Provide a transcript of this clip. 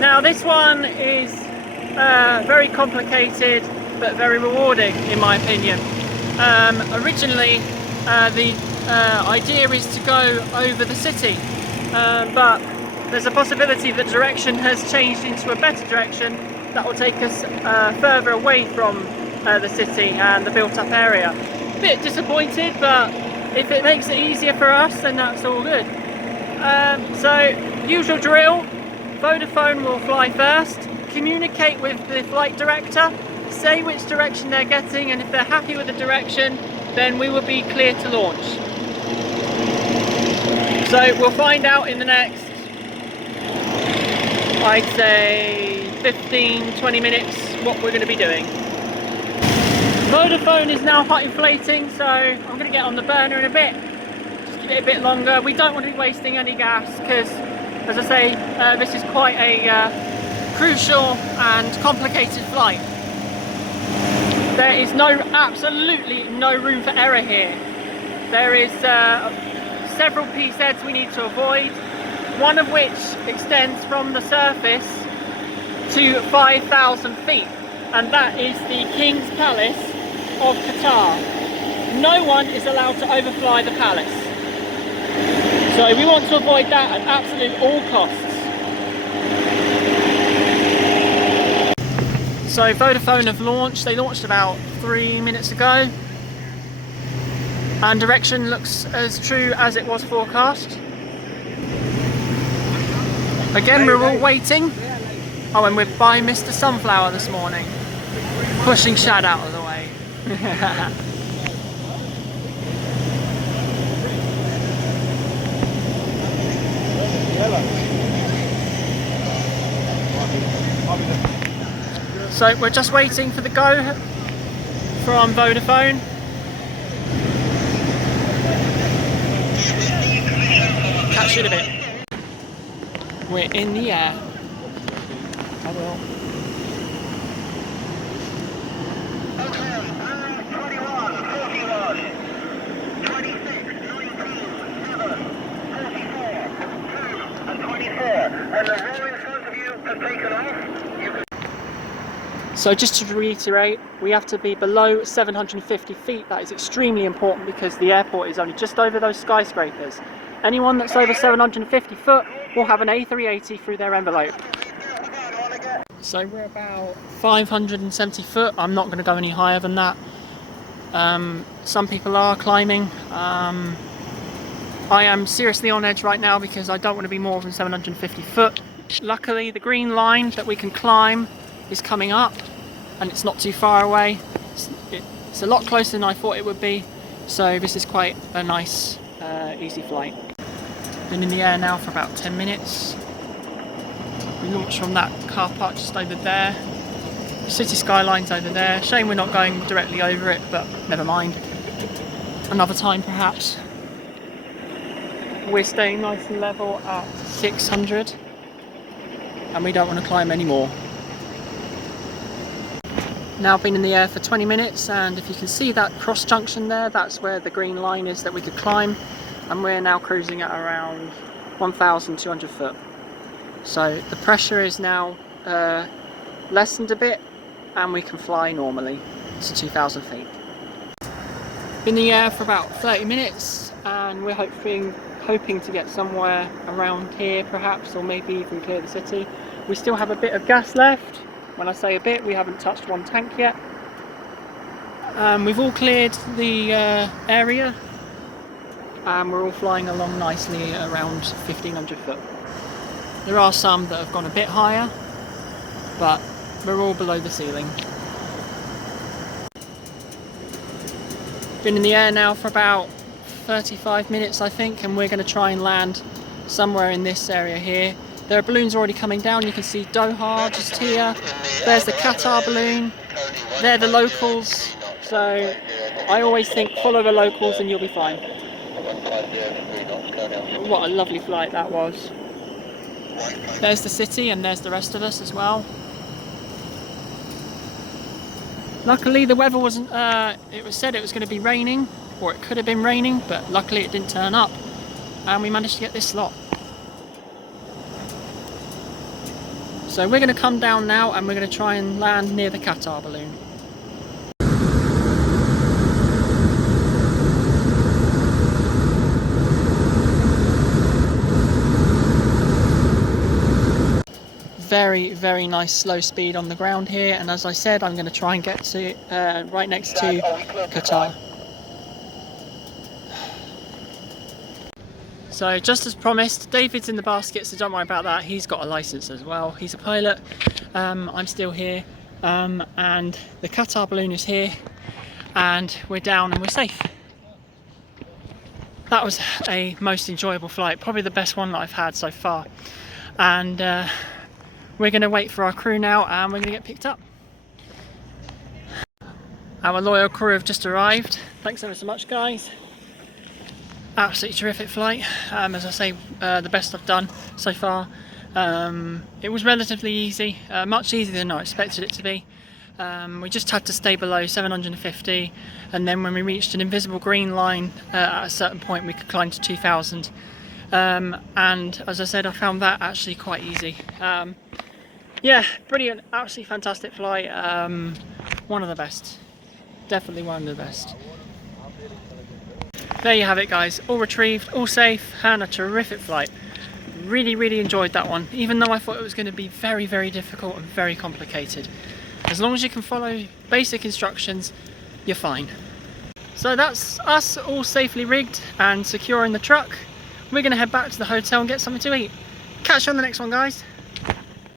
Now this one is very complicated but very rewarding in my opinion. Originally the idea is to go over the city, but there's a possibility that direction has changed into a better direction that will take us further away from the city and the built up area. A bit disappointed, but if it makes it easier for us then that's all good. So usual drill, Vodafone will fly first, communicate with the flight director, say which direction they're getting, and if they're happy with the direction then we will be clear to launch. So we'll find out in the next, I'd say 15-20 minutes what we're going to be doing. Vodafone is now hot inflating, so I'm going to get on the burner in a bit, just give it a bit longer. We don't want to be wasting any gas because, as I say, this is quite a crucial and complicated flight. There is absolutely no room for error here. There is several PZs we need to avoid, one of which extends from the surface to 5,000 feet, and that is the King's Palace of Qatar. No one is allowed to overfly the palace, so we want to avoid that at absolute all costs. So Vodafone have launched. They launched about 3 minutes ago, and direction looks as true as it was forecast. Again, we're all waiting. Oh, and we're by Mr. Sunflower this morning, pushing Shad out of the way. So we're just waiting for the go from Vodafone. Catch you in a bit. We're in the air. I will. Okay, 21, 41, 26, 19, 7, 44, 2, and 24. And the row in front of you has taken off. You can... So just to reiterate, we have to be below 750 feet. That is extremely important because the airport is only just over those skyscrapers. Anyone that's over 750 foot will have an A380 through their envelope. So we're about 570 foot. I'm not going to go any higher than that. Some people are climbing. I am seriously on edge right now because I don't want to be more than 750 foot. Luckily the green line that we can climb is coming up and it's not too far away. It's a lot closer than I thought it would be, so this is quite a nice easy flight. Been in the air now for about 10 minutes. We launched from that car park just over there. The city skyline's over there. Shame we're not going directly over it, but never mind. Another time perhaps. We're staying nice and level at 600 and we don't want to climb anymore. Now been in the air for 20 minutes, and if you can see that cross junction there, that's where the green line is that we could climb, and we're now cruising at around 1,200 foot. So the pressure is now lessened a bit and we can fly normally to 2,000 feet. Been in the air for about 30 minutes and we're hoping to get somewhere around here perhaps, or maybe even clear the city. We still have a bit of gas left. When I say a bit, we haven't touched one tank yet. We've all cleared the area and we're all flying along nicely around 1,500 foot. There are some that have gone a bit higher, but we're all below the ceiling. Been in the air now for about 35 minutes I think, and we're going to try and land somewhere in this area here. There are balloons already coming down. You can see Doha just here. There's the Qatar balloon. They're the locals. So I always think follow the locals and you'll be fine. What a lovely flight that was. There's the city and there's the rest of us as well. Luckily the weather wasn't, it was said it was going to be raining, or it could have been raining, but luckily it didn't turn up and we managed to get this slot. So we're going to come down now and we're going to try and land near the Qatar balloon. Very, very nice slow speed on the ground here, and as I said, I'm going to try and get to right next to Qatar. So just as promised, David's in the basket, so don't worry about that. He's got a license as well. He's a pilot. I'm still here, and the Qatar balloon is here, and we're down and we're safe. That was a most enjoyable flight, probably the best one that I've had so far. And we're going to wait for our crew now, and we're going to get picked up. Our loyal crew have just arrived. Thanks ever so much, guys. Absolutely terrific flight. As I say, the best I've done so far. It was relatively easy, much easier than I expected it to be. We just had to stay below 750, and then when we reached an invisible green line at a certain point, we could climb to 2000. And as I said, I found that actually quite easy. Yeah, brilliant, absolutely fantastic flight. One of the best, definitely one of the best. There you have it, guys, all retrieved, all safe, and a terrific flight. Really, really enjoyed that one, even though I thought it was going to be very, very difficult and very complicated. As long as you can follow basic instructions, you're fine. So that's us all safely rigged and secure in the truck. We're going to head back to the hotel and get something to eat. Catch you on the next one, guys.